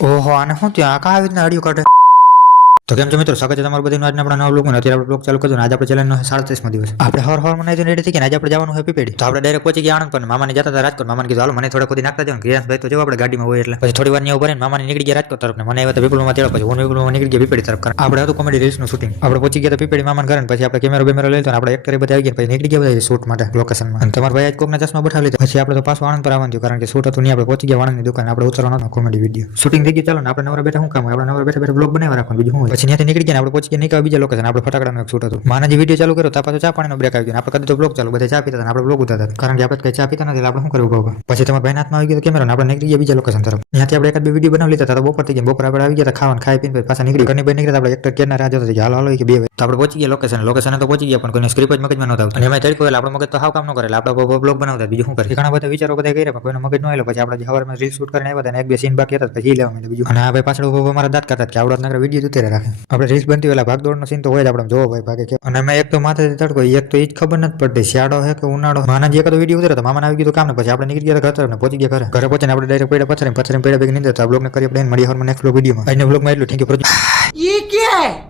ઓહો આને શું થયું? રીતના અડિયું કાઢે? તો કેમ છો મિત્રો? સ્વાગત છે તમારું બધું આજના આપણા નવા બ્લોગમાં અત્યારે આપણે બ્લોગ ચાલુ કરજો આજે આપણે ચેનલનો સાડત્રીસમો દિવસ. આપણે હર હર મને રેડી થઈ કે આજે આપણે જવાનું હોય પીપેડી. તો આપણે ડાયરેક્ટ પહોંચી ગયા આણંદ પણ મામાને જતા હતા રાજકોટ. મામાને કીધું, હાલો, મને થોડા ખોદી નાખતા જાવ ભાઈ તો જો આપણે ગાડીમાં હોય એટલે. પછી થોડી વાર ઉપર મામાને નીકળી ગયા રાજકોટ તરફ મને આવ્યા હતા વિપુલમાં તેડો પછી હું વિપુલમાં નીકળી ગયા પીપેડી તરફ આપણે હતું કોમેડી રીલ્સનું શૂટિંગ આપણે પહોંચી ગયા પીપેડી મામાને ઘરે પછી આપણે કેમેરો બેમેરો લઈ લીધો આપણે આપણે કરી બધા આવી ગયા પછી નીકળી ગયા બધા શૂટ માટે લોકેશનમાં અને તમારા ભાઈ કોકના ચશ્મા બઠાવી લીધા. પછી આપણે તો પાછું આણંદ પર આવવાનું કારણ કે શૂટ હતું નહીં. આપણે પહોંચી ગયા વાણંદની દુકાન. આપણે ઉતરવાનો કોમેડી વીડિયો શૂટિંગ થઈ ગયું ચાલો આપણે નવરા બેઠા શું કામ આપણે નવરા બેઠા બેઠા બ્લોગ બનાવી રાખવાનું. બીજું હોય? પછી ત્યાંથી નીકળી ગયા આપણે પહોંચી ગયા, નીકળ્યા બીજા લોકેશન આપણે ફટાકડાનો એક શૂટ હતું. માના જે વીડિયો ચાલુ કર્યો પાછો ચા પાણીનો બ્રેક આવી ગયો આપણે કદી તો બ્લોગ ચાલુ, બધા ચા પીતા આપણે બ્લોગ ઉતારતા કારણ કે આપણે કઈ ચા પીતા નથી આપણે શું કરવું ઊભા પછી તમારા ભાઈના હાથમાં આવી ગયો કેમેરો આપણે નીકળી ગયા બીજા લોકેશન તરફ. ત્યાંથી આપણે એકાદ બે વીડિયો બનાવી લીધા હતા બપોર થઈ ગયા, બપોર આપણે આવી ગયા ખાવાનું, ખાઈ પીને પછી નીકળી ઘરની બહાર નીકળ્યા આપણે એક કેરના રાહ જોતા હાલો હાલો કે બે તો આપણે પહોંચી ગયા લોકેશન લોકેશન તો પહોંચી ગયા, પણ કોઈને સ્ક્રીપ જ મગજમાં નહોતા. અને એમાં તડકો એટલે આપણો મગજ તો હાવ કામ ન કરે આપણે બ્લોગ બનાવતા બીજું શું કરે ઘણા બધા વિચારો બધા કર્યા, પણ કોઈનો મગજ ન આવેલો. પછી આપણે હવારમાં રીલ શૂટ કરીને આવ્યા હતા એક બે સીન બાકી હતા પછી લેવા માંડ્યા બીજું. અને આ પાછળ ઊભો મારા દાંત કરતા કે આવડત નગર વીડિયો જોતે રાખે. આપણે રીસ બનતી પેલા ભાગદોડનો સીન તો હોય જ આપણે જોવો ભાઈ ભાગે કે અને મેં એક તો માથે તડકો, એક તો એ જ ખબર નથી પડતી, શિયાળો હે કે ઉનાળો? માના જે કદો વીડિયો ઉતરે તો મામાને આવી ગયું કામ ને? પછી આપણે નીકળી ગયા ઘર ને પહોંચી ગયા ઘરે. ઘરે પહોંચીને આપણે ડાયરેક્ટ પેડા પછી પછી પેડા ભેગી નીકળતા બ્લોગને કરી આપણે મળી હવાર નેક્સ્ટ બ્લોગ વિડીયોમાં આજના બ્લોગમાં એટલું થેન્ક યુ ફોર